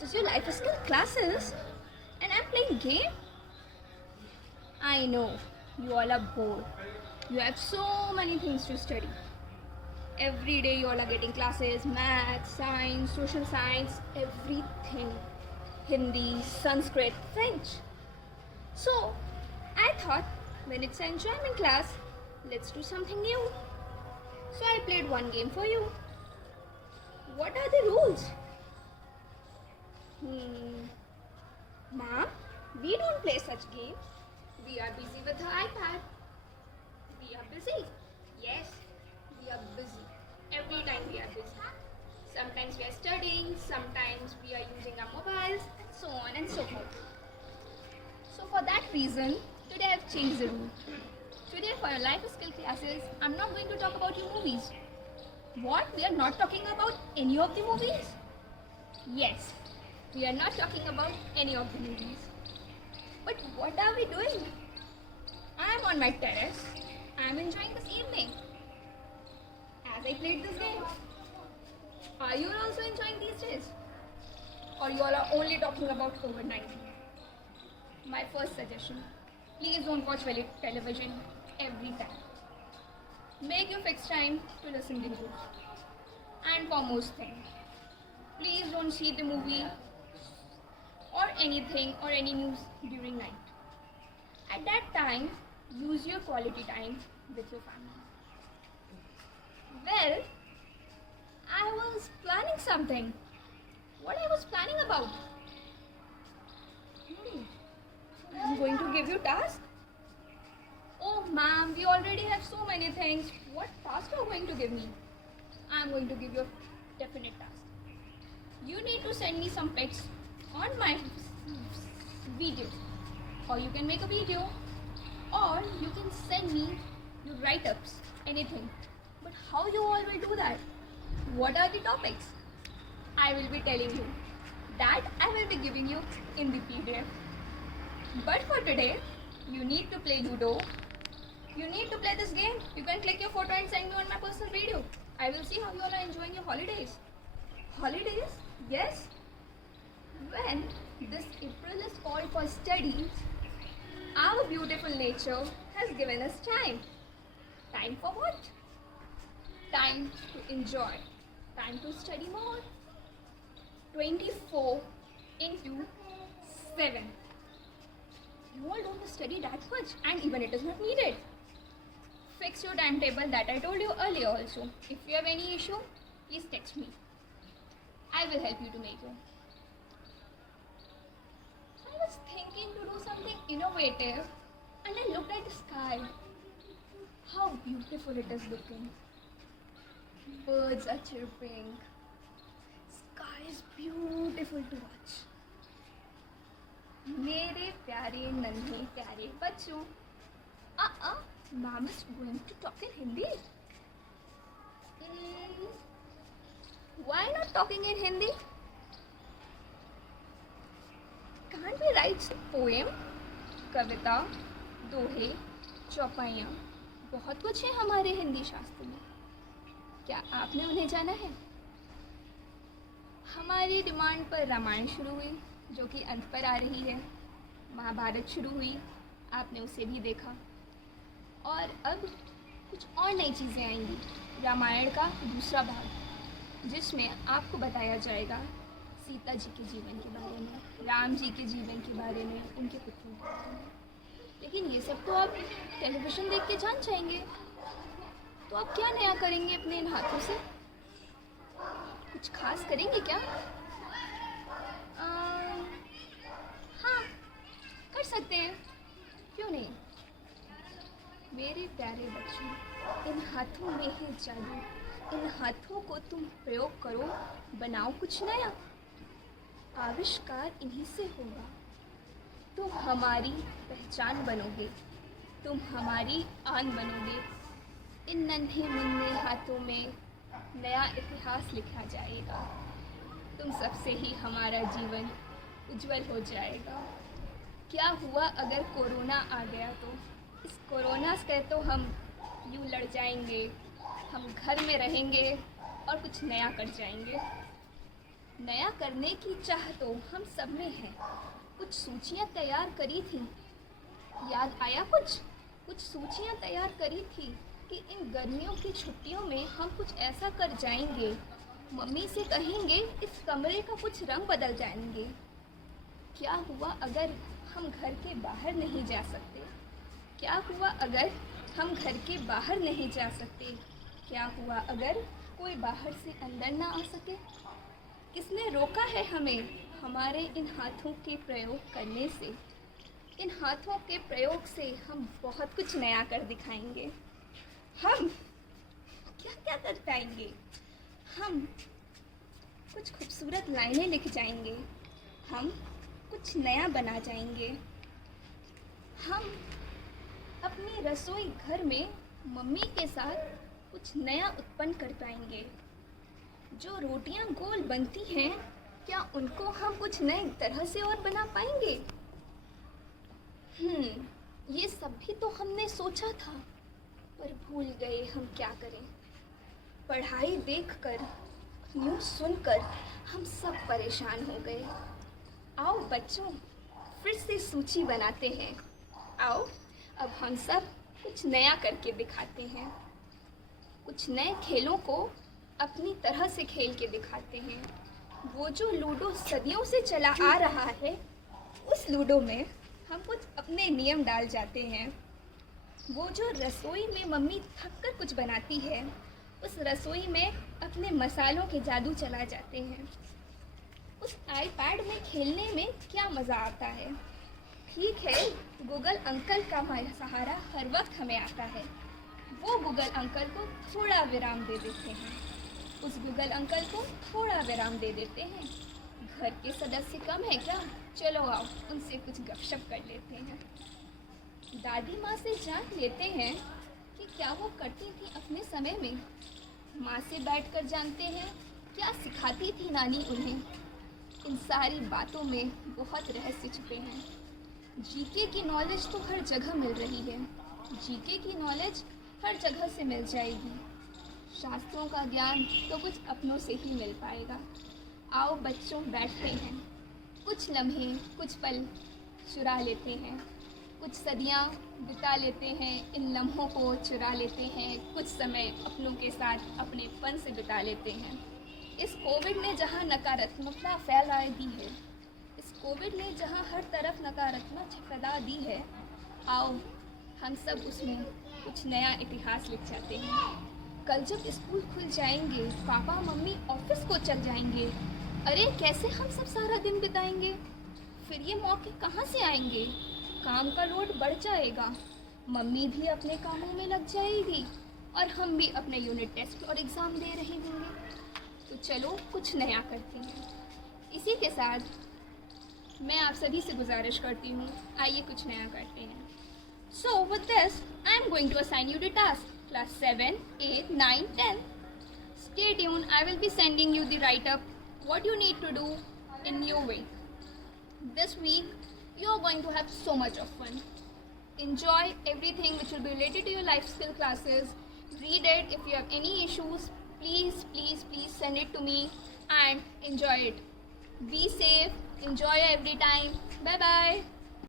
This is your life skill classes and I'm playing game? I know, you all are bored. You have so many things to study. Every day you all are getting classes, math, science, social science, everything. Hindi, Sanskrit, French. So, I thought when it's an enjoyment class, let's do something new. So I played one game for you. What are the rules? Ma'am, we don't play such games. We are busy with the iPad. We are busy. Yes, we are busy. Every time we are busy. Sometimes we are studying, sometimes we are using our mobiles, and so on and so forth. So for that reason, today I've changed the rule. Today for your life skill classes, I'm not going to talk about your movies. What? We are not talking about any of the movies? Yes, we are not talking about any of the movies. But what are we doing? I am on my terrace. I am enjoying this evening as I played this game. Are you also enjoying these days? Or you all are only talking about COVID-19? My first suggestion, please don't watch television every time. Make your fixed time to listen to news. And for most things, please don't see the movie or anything or any news during night. At that time, use your quality time with your family. Well, I was planning something. What I was planning about? I'm going to give you task. Oh ma'am, we already have so many things. What task are you going to give me? I'm going to give you a definite task. You need to send me some pics on my video. Or you can make a video. Or you can send me your write-ups, anything. But how you all will do that? What are the topics? I will be telling you. That I will be giving you in the PDF. But for today, you need to play Ludo. You need to play this game. You can click your photo and send me on my personal video. I will see how you all are enjoying your holidays. Holidays? Yes. When this April is called for studies, our beautiful nature has given us time. Time for what? Time to enjoy. Time to study more. 24 into 7. You all don't study that much and even it is not needed. Fix your timetable that I told you earlier also. If you have any issue, please text me. I will help you to make it. I was thinking to do something innovative and I looked at the sky. How beautiful it is looking. Birds are chirping. Sky is beautiful to watch. मेरे प्यारे नन्हे प्यारे बच्चों. Mom is going to talk in Hindi. Why not talking in Hindi? Can't we write some poem? कविता, दोहे, चौपाइयाँ, बहुत कुछ है हमारे हिंदी शास्त्र में. क्या आपने उन्हें जाना है? हमारी डिमांड पर रामायण शुरू हुई, जो कि अंत पर आ रही है. महाभारत शुरू हुई, आपने उसे भी देखा. और अब कुछ और नई चीज़ें आएंगी. रामायण का दूसरा भाग, जिसमें आपको बताया जाएगा सीता जी के जीवन के बारे में, राम जी के जीवन के बारे में, उनके पुत्रों के बारे में. लेकिन ये सब तो आप टेलीविज़न देख के जान जाएंगे. तो आप क्या नया करेंगे अपने इन हाथों से? कुछ खास करेंगे क्या? हाँ, कर सकते हैं. क्यों नहीं? मेरे प्यारे बच्चों, इन हाथों में है जादू. इन हाथों को तुम प्रयोग करो, बनाओ कुछ नया. आविष्कार इन्हीं से होगा. तुम हमारी पहचान बनोगे, तुम हमारी आन बनोगे. इन नन्हे मुन्ने हाथों में नया इतिहास लिखा जाएगा. तुम सबसे ही हमारा जीवन उज्जवल हो जाएगा. क्या हुआ अगर कोरोना आ गया तो? इस कोरोना से तो हम यूँ लड़ जाएंगे. हम घर में रहेंगे और कुछ नया कर जाएंगे. नया करने की चाह तो हम सब में है। कुछ सूचियाँ तैयार करी थी, याद आया कुछ सूचियाँ तैयार करी थी कि इन गर्मियों की छुट्टियों में हम कुछ ऐसा कर जाएंगे। मम्मी से कहेंगे इस कमरे का कुछ रंग बदल जाएंगे। क्या हुआ अगर हम घर के बाहर नहीं जा सकते? क्या हुआ अगर हम घर के बाहर नहीं जा सकते? क्या हुआ अगर कोई बाहर से अंदर ना आ सके? किसने रोका है हमें हमारे इन हाथों के प्रयोग करने से? इन हाथों के प्रयोग से हम बहुत कुछ नया कर दिखाएंगे। हम क्या क्या कर पाएंगे? हम कुछ खूबसूरत लाइनें लिख जाएंगे। हम कुछ नया बना जाएंगे। हम अपनी रसोई घर में मम्मी के साथ कुछ नया उत्पन्न कर पाएंगे। जो रोटियां गोल बनती हैं, क्या उनको हम कुछ नए तरह से और बना पाएंगे? ये सब भी तो हमने सोचा था, पर भूल गए हम क्या करें। पढ़ाई देखकर, न्यूज़ सुनकर हम सब परेशान हो गए। आओ बच्चों, फिर से सूची बनाते हैं। आओ अब हम सब कुछ नया करके दिखाते हैं। कुछ नए खेलों को अपनी तरह से खेल के दिखाते हैं। वो जो लूडो सदियों से चला आ रहा है, उस लूडो में हम कुछ अपने नियम डाल जाते हैं। वो जो रसोई में मम्मी थक कर कुछ बनाती है, उस रसोई में अपने मसालों के जादू चला जाते हैं। उस आईपैड में खेलने में क्या मज़ा आता है। ठीक है, गूगल अंकल का सहारा हर वक्त हमें आता है। वो गूगल अंकल को थोड़ा विराम दे देते हैं। उस गूगल अंकल को थोड़ा विराम दे देते हैं। घर के सदस्य कम है क्या? चलो आओ उनसे कुछ गपशप कर लेते हैं। दादी माँ से जान लेते हैं कि क्या वो करती थी अपने समय में। माँ से बैठकर जानते हैं क्या सिखाती थी नानी उन्हें। इन सारी बातों में बहुत रहस्य छुपे हैं। जीके की नॉलेज तो हर जगह मिल रही है। जीके की नॉलेज हर जगह से मिल जाएगी। शास्त्रों का ज्ञान तो कुछ अपनों से ही मिल पाएगा। आओ बच्चों, बैठते हैं। कुछ लम्हे, कुछ पल चुरा लेते हैं। कुछ सदियाँ बिता लेते हैं, इन लम्हों को चुरा लेते हैं। कुछ समय अपनों के साथ अपनेपन से बिता लेते हैं। इस कोविड ने जहाँ नकारात्मकता फैला दी है, इस कोविड ने जहाँ हर तरफ नकारात्मक फैला दी है, आओ हम सब उसमें कुछ नया इतिहास लिख जाते हैं। कल जब स्कूल खुल जाएंगे, पापा मम्मी ऑफिस को चल जाएंगे, अरे कैसे हम सब सारा दिन बिताएंगे? फिर ये मौके कहाँ से आएंगे? काम का लोड बढ़ जाएगा, मम्मी भी अपने कामों में लग जाएगी और हम भी अपने यूनिट टेस्ट और एग्ज़ाम दे रहे होंगे। तो चलो कुछ नया करते हैं। इसी के साथ मैं आप सभी से गुजारिश करती हूँ, आइए कुछ नया करते हैं। So with this, I am going to assign you the task. Class 7, 8, 9, 10. Stay tuned. I will be sending you the write-up, what you need to do in your week. This week, you are going to have so much of fun. Enjoy everything which will be related to your life skill classes. Read it. If you have any issues, please, please, please send it to me and enjoy it. Be safe. Enjoy every time. Bye-bye.